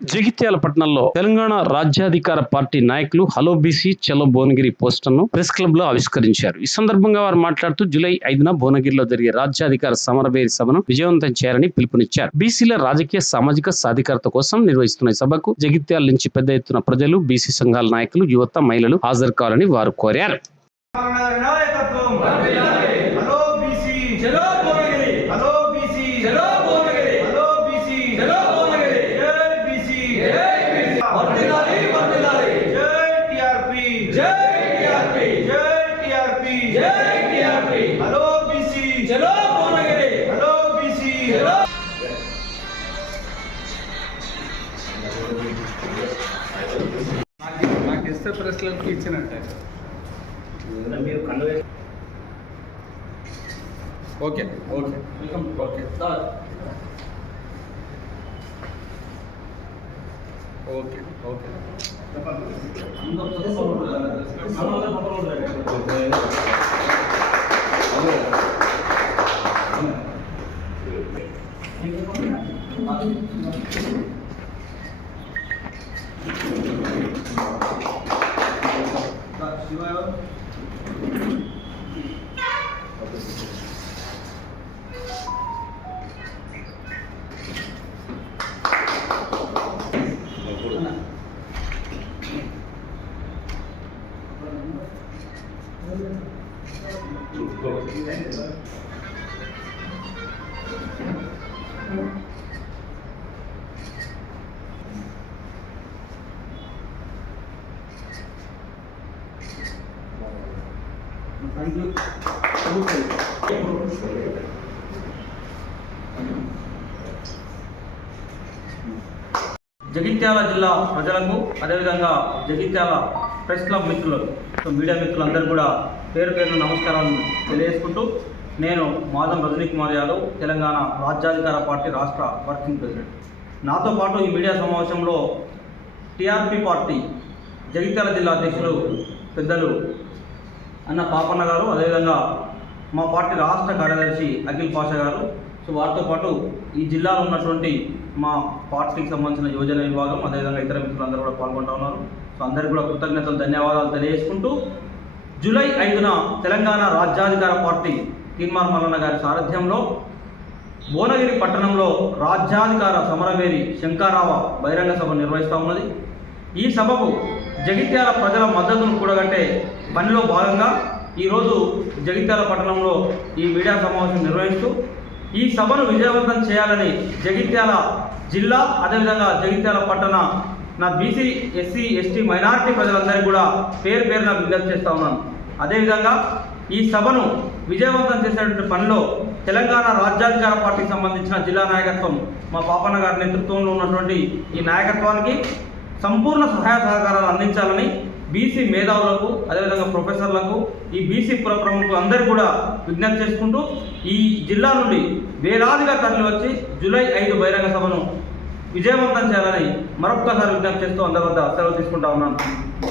జగిత్యాల పట్టణంలో తెలంగాణ రాజ్యాధికార పార్టీ నాయకులు హలో బీసీ చలో భువనగిరి పోస్టర్ను ప్రెస్ క్లబ్ లో ఆవిష్కరించారు. ఈ సందర్భంగా వారు మాట్లాడుతూ జూలై 5న భువనగిరిలో జరిగే రాజ్యాధికార సమరవేరి సభను విజయవంతం చేయాలని పిలుపునిచ్చారు. బీసీల రాజకీయ సామాజిక సాధికారత కోసం నిర్వహిస్తున్న ఈ సభకు జగిత్యాల నుంచి పెద్ద ఎత్తున ప్రజలు, బీసీ సంఘాల నాయకులు, యువత, మహిళలు హాజరు కావాలని వారు కోరారు. నాకు ఇస్తే ప్రెస్ క్లబ్కి ఇచ్చినట్టే. Okay okay okay okay okay Jagtial జిల్లా ప్రజలకు, అదేవిధంగా జగిత్యాల ప్రెస్ క్లబ్ మిత్రులకు, మీడియా మిత్రులందరూ కూడా పేరు పేరున నమస్కారాలు తెలియజేసుకుంటూ, నేను మాధం రజనీ కుమార్ యాదవ్, తెలంగాణ రాజ్యాధికార పార్టీ రాష్ట్ర వర్కింగ్ ప్రెసిడెంట్. నాతో పాటు ఈ మీడియా సమావేశంలో టీఆర్పీ పార్టీ జగిత్యాల జిల్లా అధ్యక్షులు పెద్దలు అన్న పాపన్న గారు, అదేవిధంగా మా పార్టీ రాష్ట్ర కార్యదర్శి అఖిల్ పాషా గారు, వారితో పాటు ఈ జిల్లాలో ఉన్నటువంటి మా పార్టీకి సంబంధించిన యువజన విభాగం, అదేవిధంగా ఇతర మిత్రులందరూ కూడా పాల్గొంటూ ఉన్నారు. అందరికీ కూడా కృతజ్ఞతలు, ధన్యవాదాలు తెలియజేసుకుంటూ, జూలై 5న తెలంగాణ రాజ్యాధికార పార్టీ తీన్మార్ మల్లన్న గారి సారథ్యంలో భువనగిరి పట్టణంలో రాజ్యాధికార సమరవేరి శంకారావ బహిరంగ సభ నిర్వహిస్తూ ఉన్నది. ఈ సభకు జగిత్యాల ప్రజల మద్దతును కూడగట్టే పనిలో భాగంగా ఈరోజు జగిత్యాల పట్టణంలో ఈ మీడియా సమావేశం నిర్వహిస్తూ ఈ సభను విజయవంతం చేయాలని జగిత్యాల జిల్లా, అదేవిధంగా జగిత్యాల పట్టణ నా బీసీ, ఎస్సీ, ఎస్టీ, మైనారిటీ ప్రజలందరికీ కూడా పేరు పేరున విజ్ఞప్తి చేస్తూ ఉన్నాను. అదేవిధంగా ఈ సభను విజయవంతం చేసేటువంటి పనిలో తెలంగాణ రాజ్యాధికార పార్టీకి సంబంధించిన జిల్లా నాయకత్వం, మా పాపన్న గారి నేతృత్వంలో ఉన్నటువంటి ఈ నాయకత్వానికి సంపూర్ణ సహాయ సహకారాలు అందించాలని బీసీ మేధావులకు, అదేవిధంగా ప్రొఫెసర్లకు, ఈ బీసీ పుర ప్రముఖులు అందరూ కూడా విజ్ఞప్తి చేసుకుంటూ, ఈ జిల్లా నుండి వేలాదిగా తరలి వచ్చి జూలై 5 బహిరంగ సభను విజయవంతం చేయాలని మరొక్కసారి విజ్ఞప్తి చేస్తూ అందరి వద్ద సెలవు తీసుకుంటా ఉన్నాను.